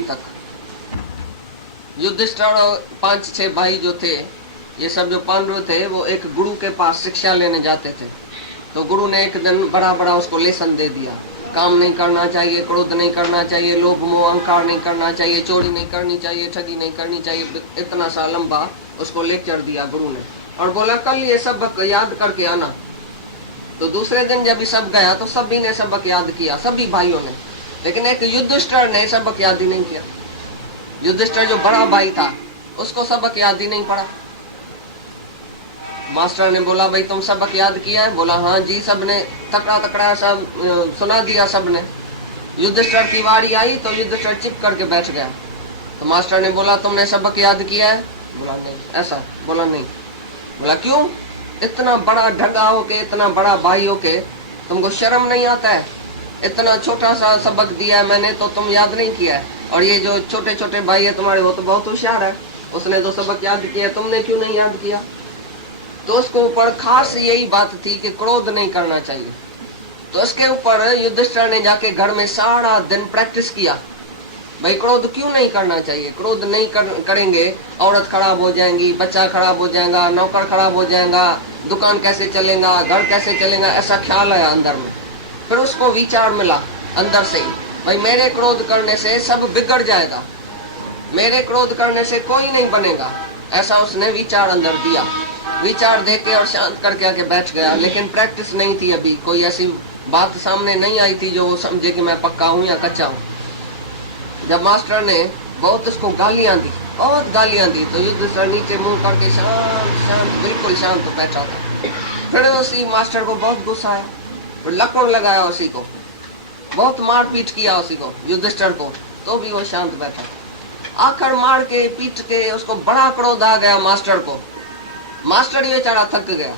तक युधिष्ठिर और 5-6 भाई जो थे, ये सब जो पांडव थे, वो एक गुरु के पास शिक्षा लेने जाते थे। तो गुरु ने एक दिन बड़ा बड़ा उसको लेसन दे दिया। काम नहीं करना चाहिए, क्रोध नहीं करना चाहिए, लोभ मोह अहंकार नहीं करना चाहिए, चोरी नहीं करनी चाहिए, ठगी नहीं करनी चाहिए। इतना सा लंबा उसको लेक्चर दिया गुरु ने और बोला कल ये सबक याद करके आना। तो दूसरे दिन जब ये सब गया तो सभी ने सबक याद किया, सभी भाइयों ने। लेकिन एक युधिष्ठिर ने सबक याद ही नहीं किया। युधिष्ठिर जो बड़ा भाई था, उसको सबक याद ही नहीं पड़ा। मास्टर ने बोला भाई तुम सबक याद किया है? बोला हाँ जी, सबने तकड़ा तकड़ा सब सुना दिया सबने। युधिष्ठिर की बारी आई तो युधिष्ठिर चिप करके बैठ गया। तो मास्टर ने बोला तुमने सबक याद किया है? बोला नहीं। ऐसा बोला नहीं। बोला क्यों? इतना बड़ा ढंगा होके, इतना बड़ा भाई होके तुमको शर्म नहीं आता है? इतना छोटा सा सबक दिया है मैंने तो तुम याद नहीं किया है। और ये जो छोटे छोटे भाई है तुम्हारे, वो तो बहुत होशियार है, उसने तो सबक याद किया, तुमने क्यों नहीं याद किया? तो उसके ऊपर खास यही बात थी कि क्रोध नहीं करना चाहिए। तो इसके ऊपर युधिष्ठिर ने जाके घर में सारा दिन प्रैक्टिस किया, भाई क्रोध क्यों नहीं करना चाहिए। क्रोध नहीं करेंगे औरत खराब हो जाएंगी, बच्चा खराब हो जाएगा, नौकर खराब हो जाएगा, दुकान कैसे चलेगा, घर कैसे चलेगा, ऐसा ख्याल आया अंदर में। फिर उसको विचार मिला अंदर से ही, भाई मेरे क्रोध करने से सब बिगड़ जाएगा, मेरे क्रोध करने से कोई नहीं बनेगा। ऐसा उसने विचार अंदर दिया। विचार देके और शांत करके आके बैठ गया। लेकिन प्रैक्टिस नहीं थी, अभी कोई ऐसी बात सामने नहीं आई थी जो वो समझे कि मैं पक्का हूँ या कच्चा हूँ। जब मास्टर ने बहुत उसको गालियां दी, बहुत गालियां दी, तो युधिष्ठिर नीचे मुंह करके शांत शांत बिल्कुल शांत बैठा था। फिर उसी मास्टर को बहुत गुस्सा आया, लकड़ लगाया उसी को, बहुत मार पीट किया उसी को, युधिष्ठिर को, तो भी वो शांत बैठा। आखिर मार के पीट के उसको बड़ा क्रोध आ गया मास्टर को। मास्टर ये बेचारा थक गया,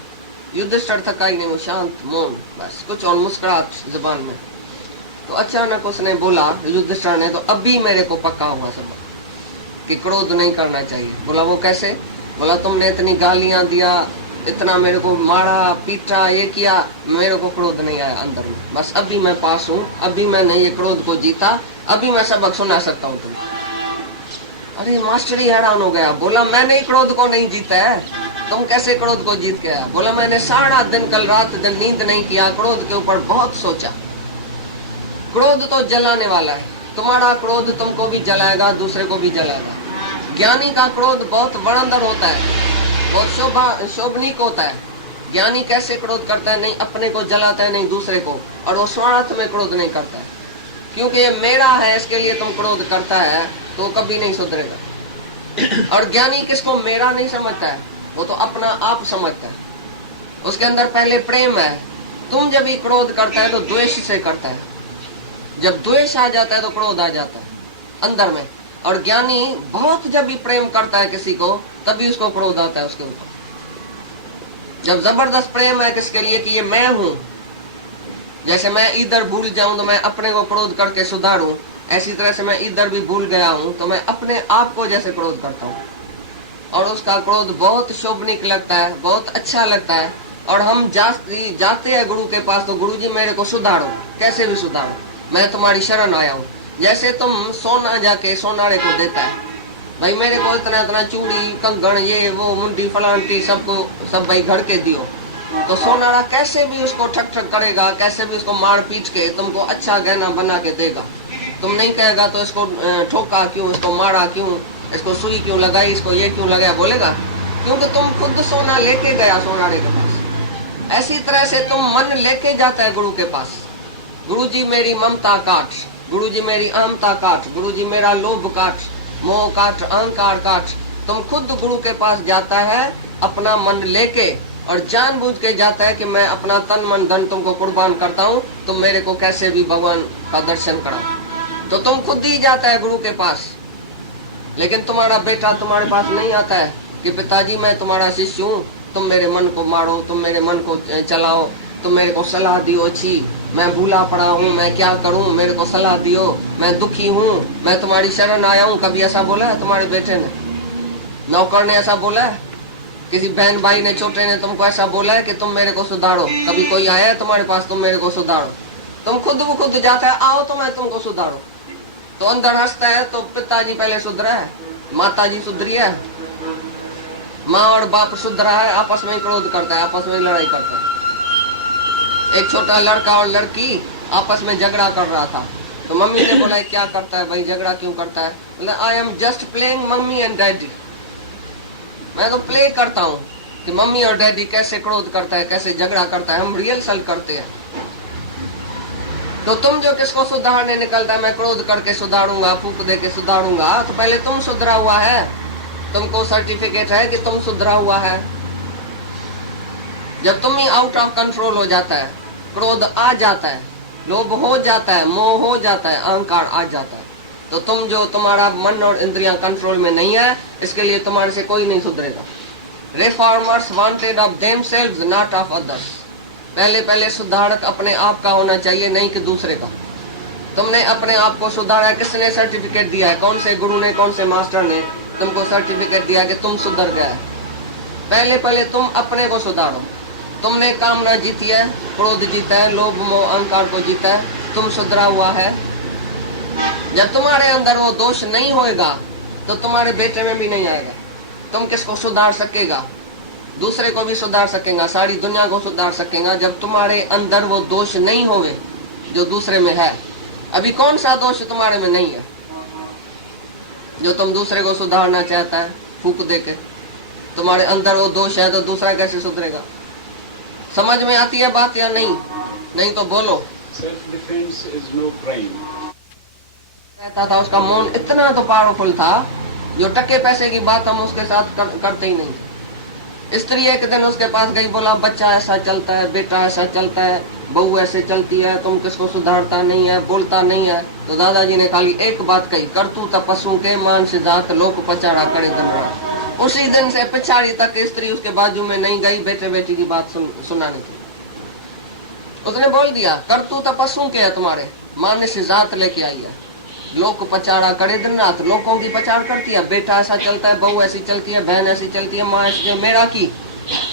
युधिष्ठिर थका ही नहीं, वो शांत मौन, बस कुछ और मुस्कुराहट जुबान में। तो अचानक उसने बोला युधिष्ठिर ने, तो अभी मेरे को पक्का हुआ सब कि क्रोध नहीं करना चाहिए। बोला वो कैसे? बोला तुमने इतनी गालियां दिया, इतना मेरे को मारा पीटा, ये किया, मेरे को क्रोध नहीं आया अंदर में, बस अभी मैं पास हूँ, अभी मैंने ये क्रोध को जीता, अभी मैं सबक सुना सकता हूँ तुमको। अरे मास्टर ही हैरान हो गया, बोला मैंने क्रोध को नहीं जीता है, तुम कैसे क्रोध को जीत के आया? बोला मैंने सारा दिन कल रात दिन नींद नहीं किया, क्रोध के ऊपर बहुत सोचा। क्रोध तो जलाने वाला है, तुम्हारा क्रोध तुमको भी जलाएगा, दूसरे को भी जलाएगा। ज्ञानी का क्रोध बहुत बड़ंदर होता है, बहुत शोभनीक होता है। ज्ञानी कैसे क्रोध करता है? नहीं अपने को जलाता है, नहीं दूसरे को, और वो स्वार्थ में क्रोध नहीं करता है, क्योंकि ये मेरा है इसके लिए तुम क्रोध करता है, तो कभी नहीं सुधरेगा। और ज्ञानी किसको मेरा नहीं समझता है, वो तो अपना आप समझता है, उसके अंदर पहले प्रेम है। तुम जब ये क्रोध करता है तो द्वेष से करता है, जब द्वेष आ जाता है तो क्रोध आ जाता है अंदर में। और ज्ञानी बहुत जब भी प्रेम करता है किसी को, तभी उसको क्रोध आता है उसके ऊपर। जब जबरदस्त प्रेम है किसके लिए कि ये मैं हूं, जैसे मैं इधर भूल जाऊं तो मैं अपने को क्रोध करके सुधारूं, ऐसी तरह से मैं इधर भी भूल गया हूं तो मैं अपने आप को जैसे क्रोध करता हूं, और उसका क्रोध बहुत शोभनीक लगता है, बहुत अच्छा लगता है। और हम जाते हैं गुरु के पास, तो गुरु जी मेरे को सुधारो, कैसे भी सुधारो, मैं तुम्हारी शरण आया हूँ। जैसे तुम सोना जाके सोनारे को देता है, भाई मेरे को इतना इतना चूड़ी कंगन ये वो मुंडी फलांटी सब भाई घर के दियो, तो सोनारा कैसे भी उसको ठक ठक करेगा, कैसे भी उसको मार पीट के तुमको अच्छा गहना बना के देगा। तुम नहीं कहेगा तो इसको ठोका क्यों, इसको मारा क्यों, इसको सुई क्यों लगाई, इसको ये क्यों लगाया, बोलेगा? क्योंकि तुम खुद सोना लेके गया सोनारे के पास। ऐसी तरह से तुम मन लेके जाता है गुरु के पास। गुरु जी मेरी ममता काट, गुरु जी मेरी अहमता काट, गुरु जी मेरा लोभ काट, मोह काट, अहंकार काट। तुम खुद गुरु के पास जाता है अपना मन लेके, और जानबूझ के जाता है कि मैं अपना तन मन धन तुमको कुर्बान करता हूँ, तुम मेरे को कैसे भी भगवान का दर्शन कराओ। तो तुम खुद ही जाता है गुरु के पास। लेकिन तुम्हारा बेटा तुम्हारे पास नहीं आता है कि पिताजी मैं तुम्हारा शिष्य हूँ, तुम मेरे मन को मारो, तुम मेरे मन को चलाओ, तुम मेरे को सलाह दियो, अच्छी मैं भूला पड़ा हूँ, मैं क्या करूँ, मेरे को सलाह दियो, मैं दुखी हूँ, मैं तुम्हारी शरण आया हूँ। कभी ऐसा बोला है तुम्हारे बेटे ने? नौकर ने ऐसा बोला है? किसी बहन भाई ने छोटे ने तुमको ऐसा बोला है कि तुम मेरे को सुधारो? कभी कोई आया है तुम्हारे पास, तुम मेरे को सुधारो? तुम खुद जाता है, आओ तो मैं तुमको सुधारो। तो अंदर हंसता है तो पिताजी पहले सुधरा है, माताजी सुधरी है, माँ और बाप सुधरा है, आपस में क्रोध करता है, आपस में लड़ाई करता है। एक छोटा लड़का और लड़की आपस में झगड़ा कर रहा था, तो मम्मी ने बोला क्या करता है भाई, झगड़ा क्यों करता है? बोला I am just playing mummy and daddy, मैं तो प्ले करता हूँ कि मम्मी और डैडी कैसे क्रोध करता है, कैसे झगड़ा करता है, हम रिहर्सल करते हैं। तो तुम जो किसको सुधारने निकलता है, मैं क्रोध करके सुधारूंगा, फूक दे के सुधारूंगा, तो पहले तुम सुधरा हुआ है, तुमको सर्टिफिकेट है कि तुम सुधरा हुआ है। जब तुम ही आउट ऑफ कंट्रोल हो जाता है, क्रोध आ जाता है, लोभ हो जाता है, मोह हो जाता है, अहंकार आ जाता है, तो तुम जो तुम्हारा मन और इंद्रियां कंट्रोल में नहीं है, इसके लिए तुम्हारे से कोई नहीं सुधरेगा। Reformers wanted of themselves not of others. पहले पहले सुधारक अपने आप का होना चाहिए, नहीं कि दूसरे का। तुमने अपने आप को सुधारा, किसने सर्टिफिकेट दिया है? कौन से गुरु ने, कौन से मास्टर ने तुमको सर्टिफिकेट दिया कि तुम सुधर गया है? पहले पहले तुम अपने को सुधारो। तुमने कामना जीती है, क्रोध जीता है, लोभ मोह अहंकार को जीता है, तुम सुधरा हुआ है। जब तुम्हारे अंदर वो दोष नहीं होएगा तो तुम्हारे बेटे में भी नहीं आएगा। तुम किसको सुधार सकेगा? दूसरे को भी सुधार सकेगा, सारी दुनिया को सुधार सकेगा, जब तुम्हारे अंदर वो दोष नहीं होवे जो दूसरे में है। अभी कौन सा दोष तुम्हारे में नहीं है जो तुम दूसरे को सुधारना चाहता है फूक दे के? तुम्हारे अंदर वो दोष है तो दूसरा कैसे सुधरेगा? समझ में आती है बात या नहीं? नहीं तो बोलो। Self defence is no crime. कहता था, उसका मौन इतना तो पावरफुल था, जो टके पैसे की बात हम उसके साथ करते ही नहीं। स्त्री एक दिन उसके पास गई, बोला बच्चा ऐसा चलता है, बेटा ऐसा चलता है, बहू ऐसे चलती है, तुम किसको सुधारता नहीं है, बोलता नहीं है। तो दादाजी ने खाली एक बात कही, करतू तपस्सु के मान सिद्धार्थ लोक पचाड़ा करे दंड। उसी दिन से पिछाड़ी तक स्त्री उसके बाजू में नहीं गई बेटे बेटी की बात सुनाने की। उसने बोल दिया, करतू तपस्सु के है तुम्हारे, मान सिद्धार्थ लेके आई है, लोक पचाड़ा करे दिन रात, लोगों की पचाड़ करती है, बेटा ऐसा चलता है, बहू ऐसी चलती है, बहन ऐसी चलती है, माँ ऐसी, मेरा की।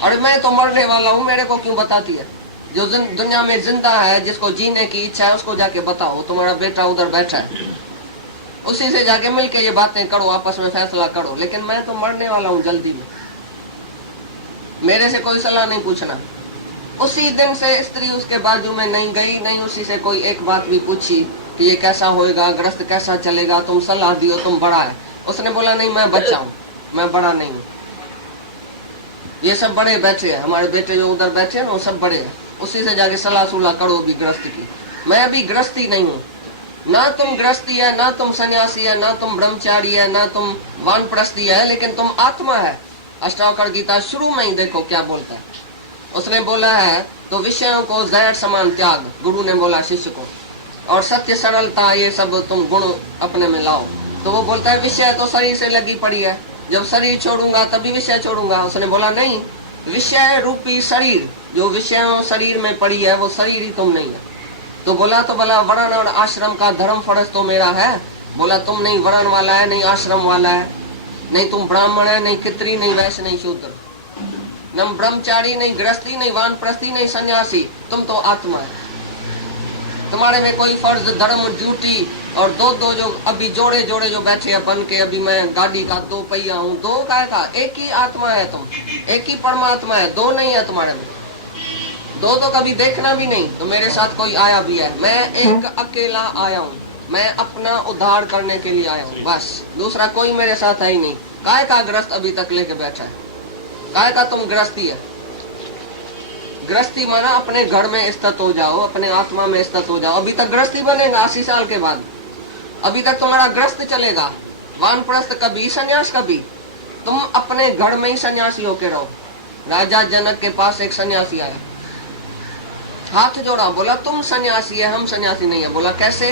अरे मैं तो मरने वाला हूँ, मेरे को क्यों बताती है? जो दुनिया में जिंदा है, जिसको जीने की इच्छा है, उसको जाके बताओ। तुम्हारा बेटा उधर बैठा है, उसी से जाके मिलके ये बातें करो, आपस में फैसला करो। लेकिन मैं तो मरने वाला हूँ जल्दी में, मेरे से कोई सलाह नहीं पूछना। उसी दिन से स्त्री उसके बाजू में नहीं गई, नहीं उसी से कोई एक बात भी पूछी कि ये कैसा होएगा, ग्रस्त कैसा चलेगा, तुम सलाह दियो, तुम बड़ा है। उसने बोला नहीं, मैं बच्चा हूँ, मैं बड़ा नहीं हूँ, ये सब बड़े बैठे हैं, हमारे बेटे जो उधर बैठे हैं ना वो सब बड़े हैं, उसी से जाके सलाह सुलाह करो भी ग्रस्त की। मैं अभी ग्रस्ती नहीं हूँ, ना तुम ग्रस्ती है, ना तुम सन्यासी है, ना तुम ब्रह्मचारी है, ना तुम वानप्रस्थी है, लेकिन तुम आत्मा है। अष्टावक्र गीता शुरू में ही देखो क्या बोलता है। उसने बोला है तो विषयों को जहर समान त्याग, गुरु ने बोला शिष्य को, और सत्य सरलता ये सब तुम गुण अपने में लाओ। तो वो बोलता है विषय तो शरीर से लगी पड़ी है, जब शरीर छोड़ूंगा तभी विषय छोड़ूंगा। उसने बोला नहीं, विषय रूपी शरीर जो विषयों शरीर में पड़ी है वो शरीर ही तुम नहीं है। तो बोला वर्ण और आश्रम का धर्म फर्ज तो मेरा है। बोला तुम नहीं वर्ण वाला है, नहीं आश्रम वाला है, नहीं तुम ब्राह्मण है, नहीं कितरी, नहीं वैश्य, नहीं शूद्र, न ब्रह्मचारी, नहीं गृहस्थी, नहीं वानप्रस्थी, नहीं सन्यासी, तुम तो आत्मा है। तुम्हारे में कोई फर्ज धर्म ड्यूटी और दो जो अभी जोड़े जो बैठे हैं बन के, अभी मैं गाड़ी का दो पहिया हूँ, दो काय का, एक ही आत्मा है तुम, एक ही परमात्मा है, दो नहीं है तुम्हारे में। दो तो कभी देखना भी नहीं। तो मेरे साथ कोई आया भी है, मैं एक अकेला आया हूँ, मैं अपना उद्धार करने के लिए आया हूँ, बस, दूसरा कोई मेरे साथ है ही नहीं। काय का ग्रस्त अभी तक लेके बैठा है, काय का तुम ग्रस्ती है। ग्रस्ती माना अपने घर में स्थित हो जाओ, अपने आत्मा में स्थित हो जाओ। अभी तक ग्रस्ती बनेगा 80 साल के बाद, अभी तक तुम्हारा ग्रस्त चलेगा। वानप्रस्थ कभी, सन्यास कभी। तुम अपने घर में ही सन्यासी होके रहो। राजा जनक के पास एक सन्यासी आया, हाथ जोड़ा, बोला तुम सन्यासी है, हम सन्यासी नहीं है। बोला कैसे?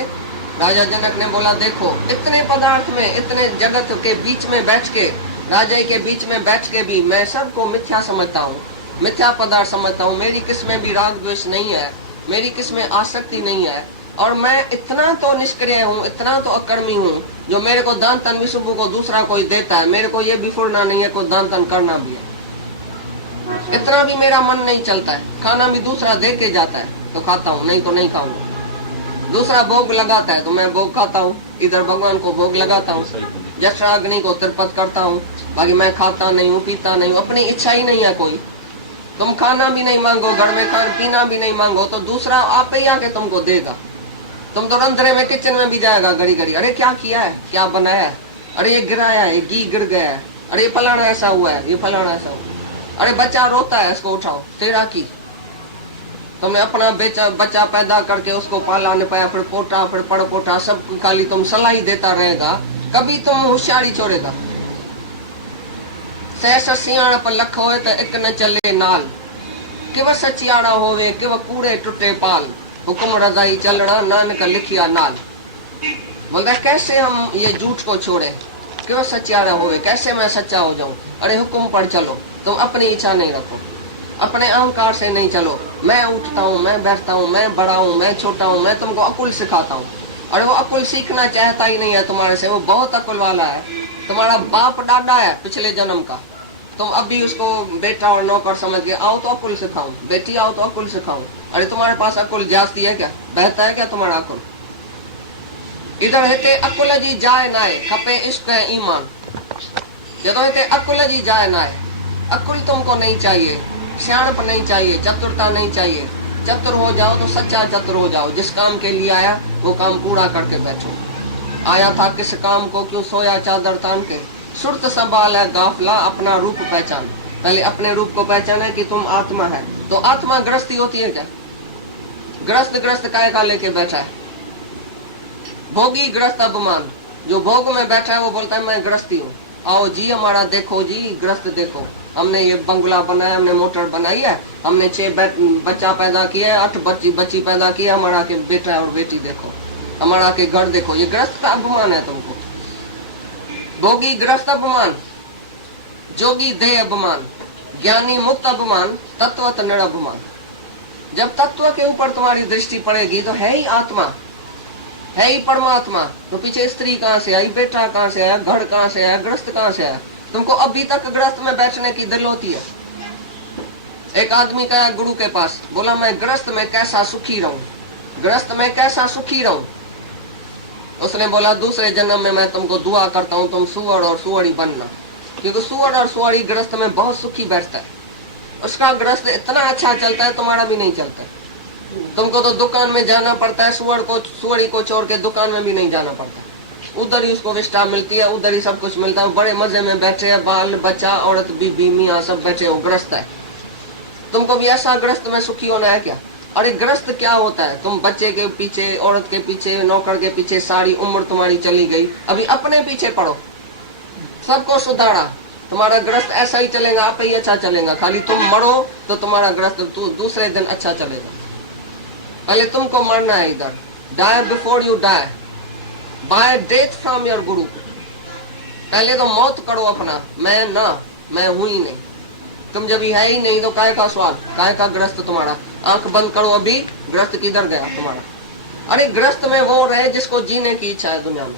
राजा जनक ने बोला देखो, इतने पदार्थ में, इतने जगत के बीच में बैठ के, राजा के बीच में बैठ के भी मैं सबको मिथ्या समझता हूँ, मिथ्या पदार्थ समझता हूँ। मेरी किस में भी राग द्वेष नहीं है, मेरी किस में आसक्ति नहीं है, और मैं इतना तो निष्क्रिय हूँ, इतना तो अकर्मी हूँ, जो मेरे को दान तन विशुभ को दूसरा कोई देता है, मेरे को ये भी फुरना नहीं है कोई दान तन करना भी है। इतना भी मेरा मन नहीं चलता है, खाना भी दूसरा दे के जाता है तो खाता हूँ, नहीं तो नहीं खाऊंगा। दूसरा भोग लगाता है तो मैं भोग खाता हूँ, इधर भगवान को भोग लगाता हूँ, जठराग्नि को तिरपत करता हूँ, बाकी मैं खाता नहीं हूँ, पीता नहीं हूँ, अपनी इच्छा ही नहीं है कोई। तुम खाना भी नहीं मांगो, घर में खाना पीना भी नहीं मांगो तो दूसरा आप ही आके तुमको देगा। तुम तो रंधरे में किचन में भी जाएगा घड़ी घड़ी, अरे क्या किया है, क्या बनाया है, अरे ये गिराया है, ये घी गिर गया है, अरे ये फलाना ऐसा हुआ है, ये फलाना ऐसा हुआ, अरे बच्चा रोता है इसको उठाओ, तेरा की तुमने अपना बच्चा पैदा करके उसको पाला नहीं पाया, फिर पोटा फिर पड़ पोटा सब खाली तुम सलाही देता रहेगा, कभी तुम होशियारी छोड़ेगा। सहस सियाण पर लख होए तो एक न चले नाल, कि वह सचियाड़ा होवे कि वह कूड़े टूटे पाल, हुक्म रजाई चलना नानक लिखिया नाल। बोलता कैसे हम ये झूठ को छोड़े, कि वह सचियाड़ा होवे, कैसे मैं सच्चा हो जाऊं। अरे हुक्म पर चलो, तुम अपनी इच्छा नहीं रखो, अपने अहंकार से नहीं चलो। मैं उठता हूँ, मैं बैठता हूँ, मैं बड़ा हूँ, मैं छोटा हूँ, मैं तुमको अकुल सिखाता हूँ। अरे वो अकुल सीखना चाहता ही नहीं है तुम्हारे से, वो बहुत अकुल वाला है, तुम्हारा बाप दादा है पिछले जन्म का। तुम अभी उसको बेटा और नौकर समझ के आओ तो अकुल सिखाऊं, बेटी आओ तो अकुल सिखाऊं। अरे तुम्हारे पास अकुल जास्ती है क्या, बहता है क्या तुम्हारा अकुल। इधर हेते अकुल जी जाए नाए, खपे इश्क है ईमान। जब हेते अकुल जी जाए नाए, अकुल तुमको नहीं चाहिए, सियाणप नहीं चाहिए, चतुरता नहीं चाहिए। चतुर हो जाओ तो सच्चा चतुर हो जाओ, जिस काम के लिए आया वो काम पूरा करके बैठो। आया था किस काम को, क्यों सोया चादर तान के, सुरत संभाल है गाफला अपना रूप पहचान। पहले अपने रूप को पहचाना कि तुम आत्मा है। तो आत्मा गृहस्थी होती है क्या, ग्रस्त काय का लेके बैठा है। भोगी ग्रस्त अभिमान, जो भोग में बैठा है वो बोलता है मैं गृहस्थी हूँ, आओ जी हमारा देखो जी ग्रस्त देखो, हमने ये बंगला बनाया, हमने मोटर बनाई है, हमने 6 बच्चा पैदा किया है, 8 बच्ची पैदा की है, हमारा के बेटा और बेटी देखो, हमारा के घर देखो। ये ग्रस्त का अभिमान है तुमको। भोगी ग्रस्त अभिमान, जोगी देह अभिमान, ज्ञानी मुक्त अभिमान, तत्वत निरभिमान। जब तत्व के ऊपर तुम्हारी दृष्टि पड़ेगी तो है ही आत्मा, है ही परमात्मा, तो पीछे स्त्री कहाँ से आई, बेटा कहाँ से आया, घर कहाँ से आया, ग्रस्त कहाँ से आया। तुमको अभी तक ग्रस्त में बैठने की दिल होती है। एक आदमी गया गुरु के पास, बोला मैं ग्रस्त में कैसा सुखी रहूं, ग्रस्त में कैसा सुखी रहूं। उसने बोला दूसरे जन्म में मैं तुमको दुआ करता हूँ तुम सुअर और सुअरी बनना, क्योंकि सुअर और सुअरी ग्रस्त में बहुत सुखी बैठता है। उसका ग्रस्त इतना अच्छा चलता है, तुम्हारा भी नहीं चलता है। तुमको तो दुकान में जाना पड़ता है, सुअरी को छोड़ के दुकान में भी नहीं जाना पड़ता, उधर ही उसको विष्टा मिलती है, उधर ही सब कुछ मिलता है, बड़े मजे में बैठे हैं, बाल बच्चा औरत बीबी मियाँ सब बैठे हो, ग्रस्त है। तुमको भी ऐसा ग्रस्त में सुखी होना है क्या। अरे ग्रस्त क्या होता है, तुम बच्चे के पीछे, औरत के पीछे, नौकर के पीछे, सारी उम्र तुम्हारी चली गई, अभी अपने पीछे पड़ो, सबको सुधारा, तुम्हारा ग्रस्त ऐसा ही चलेगा, आप ही अच्छा चलेगा। खाली तुम मरो तो तुम्हारा ग्रस्त दूसरे दिन अच्छा चलेगा। पहले तुमको मरना है इधर, die before you die, by death from your guru. पहले तो मौत करो अपना, मैं हूं ही नहीं। तुम जब है ही नहीं तो काय का सवाल, काय का ग्रस्त तुम्हारा। आंख बंद करो अभी, ग्रस्त किधर गया तुम्हारा। अरे ग्रस्त में वो रहे जिसको जीने की इच्छा है दुनिया में,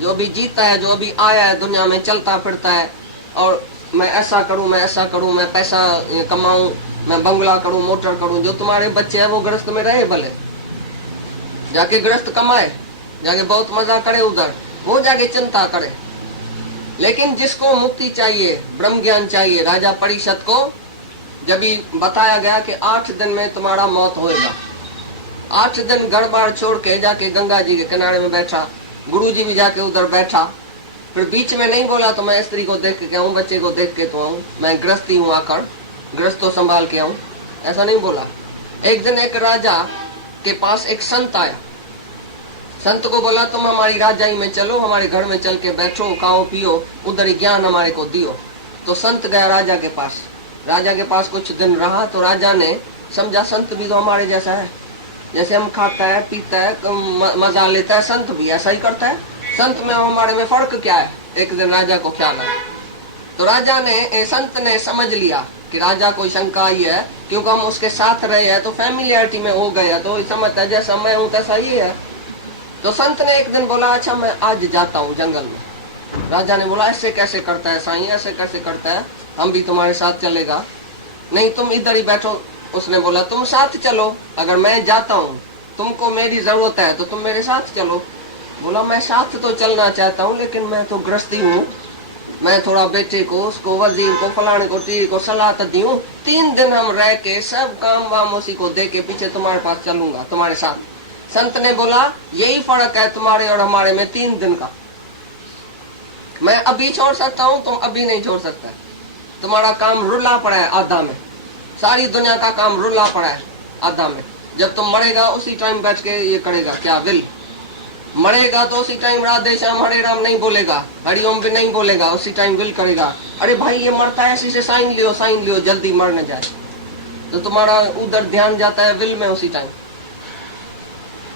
जो अभी जीता है, जो अभी आया है दुनिया में, चलता फिरता है और मैं ऐसा करूं, मैं ऐसा करूं, मैं पैसा कमाऊं, मैं बंगला करूं, मोटर करूं। जो तुम्हारे बच्चे हैं वो ग्रस्त में रहे, भले जाके ग्रस्त कमाए, जाके बहुत मजा करे उधर, वो जाके चिंता करे। लेकिन जिसको मुक्ति चाहिए, ब्रह्म ज्ञान चाहिए, राजा परीक्षित को जब भी बताया गया कि 8 दिन में तुम्हारा मौत होएगा, 8 दिन घर बार छोड़ के जाके गंगा जी के किनारे में बैठा, गुरु जी भी जाके उधर बैठा। फिर बीच में नहीं बोला तो मैं स्त्री को देख के आऊं, बच्चे को देख के तो आऊं, मैं गृहस्थी हूं, आकर गृहस्थ तो संभाल के आऊं, ऐसा नहीं बोला। एक दिन एक राजा के पास एक संत आया, संत को बोला तुम हमारी राजाई में चलो, हमारे घर में चल के बैठो, खाओ पियो, उधर ही ज्ञान हमारे को दियो। तो संत गया राजा के पास, राजा के पास कुछ दिन रहा तो राजा ने समझा संत भी तो हमारे जैसा है, जैसे हम खाता है पीता है मजा लेता है, संत भी ऐसा ही करता है, संत में हमारे में फर्क क्या है। एक दिन राजा को ख्याल आया, तो राजा ने, संत ने समझ लिया कि राजा को शंका आई है, क्योंकि हम उसके साथ रहे हैं तो फैमिलियरिटी में हो गया, तो समझता है जैसा मैं हूँ तैसा ही है। तो संत ने एक दिन बोला अच्छा मैं आज जाता हूँ जंगल में। राजा ने बोला ऐसे कैसे करता है साईं, ऐसे कैसे करता है, हम भी तुम्हारे साथ चलेगा। नहीं तुम इधर ही बैठो। उसने बोला तुम साथ चलो, अगर मैं जाता हूँ तुमको मेरी जरूरत है तो तुम मेरे साथ चलो। बोला मैं साथ तो चलना चाहता हूँ लेकिन मैं तो गृहस्थी हूँ, मैं थोड़ा बेटे को, उसको, वजीर को, फलाने को, टीर को सलाह तो दी हूँ, 3 दिन हम रह के सब काम वाम उसी को दे के पीछे तुम्हारे पास चलूंगा, तुम्हारे साथ। संत ने बोला यही फर्क है तुम्हारे और हमारे में, 3 दिन का। मैं अभी छोड़ सकता हूँ, तुम अभी नहीं छोड़ सकता। तुम्हारा काम रुला पड़ा है आधा में, सारी दुनिया का काम रुला पड़ा है आधा में। जब तुम मरेगा उसी टाइम बैठ के ये करेगा, क्या विल मरेगा तो उसी टाइम राधे श्याम हरे राम नहीं बोलेगा, हरिओम भी नहीं बोलेगा, उसी टाइम विल करेगा। अरे भाई ये मरता है, इसी से साइन लियो जल्दी मर न जाए, तो तुम्हारा उधर ध्यान जाता है विल में उसी टाइम।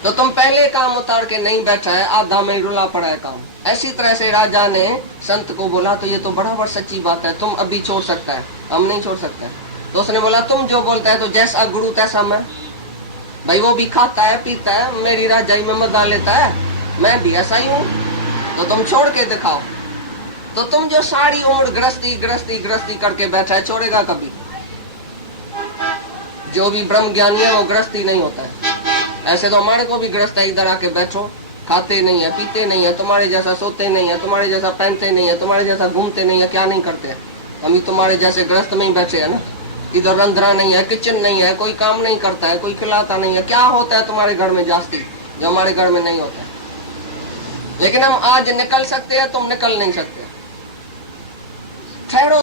तो तुम पहले काम उतार के नहीं बैठा है, आधा में रुला पड़ा है काम। ऐसी तरह से राजा ने संत को बोला तो ये तो बराबर सच्ची बात है, तुम अभी छोड़ सकता है, हम नहीं छोड़ सकते। तो उसने बोला तुम जो बोलता है तो जैसा गुरु तैसा मैं। भाई वो भी खाता है पीता है, मेरी राजाई में मजा लेता है, मैं भी ऐसा ही हूँ, तो तुम छोड़ के दिखाओ। तो तुम जो सारी उम्र गृहस्थी गृहस्थी गृहस्थी करके बैठा है, छोड़ेगा कभी? जो भी ब्रह्म ज्ञानी है वो गृहस्थी नहीं होता है। ऐसे तो हमारे को भी गृहस्थ है, इधर आके बैठो, खाते नहीं है, पीते नहीं है, तुम्हारे जैसा सोते नहीं है, तुम्हारे जैसा पहनते नहीं है, तुम्हारे जैसा घूमते नहीं है, क्या नहीं करते हैं? हम ही तुम्हारे जैसे गृहस्थ में ही बैठे है ना। इधर रंधरा नहीं है, किचन नहीं है, कोई काम नहीं करता है, कोई खिलाता नहीं है। क्या होता है तुम्हारे घर में जास्ती जो हमारे घर में नहीं होता है? लेकिन हम आज निकल सकते हैं, तुम निकल नहीं सकते। ठहरो।